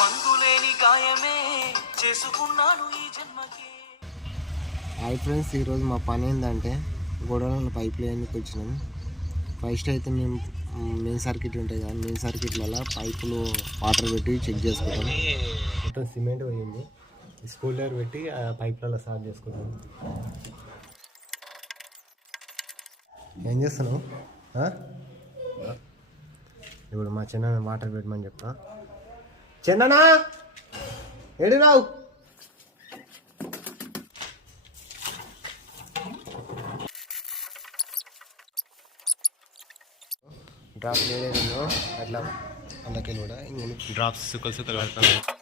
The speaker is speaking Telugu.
మందులేని గాయమే చేసుకున్నాను ఈ జన్మకి. హాయ్ ఫ్రెండ్స్, ఈరోజు మా పని ఏంటంటే గోడౌన్లో పైప్ లైన్కి వచ్చినాం. ఫస్ట్ అయితే మేము మెయిన్ సర్క్యూట్ ఉంటాయి కదా, మెయిన్ సర్క్యూట్లలో పైపులు వాటర్ పెట్టి చెక్ చేసుకుంటాం. మొత్తం సిమెంట్ పోయింది, స్కూలర్ పెట్టి ఆ పైప్లలో స్టార్ట్ చేసుకుంటాం. ఏం చేస్తున్నావు? ఇప్పుడు మా చిన్న వాటర్ పెట్టమని చెప్తా. చిన్ననా ఏడు రావు. డ్రాప్ లేదేమో అట్లా అందుకెళ్ళి కూడా డ్రాప్స్ సుక్కలు సుక్కలు పెడతాను.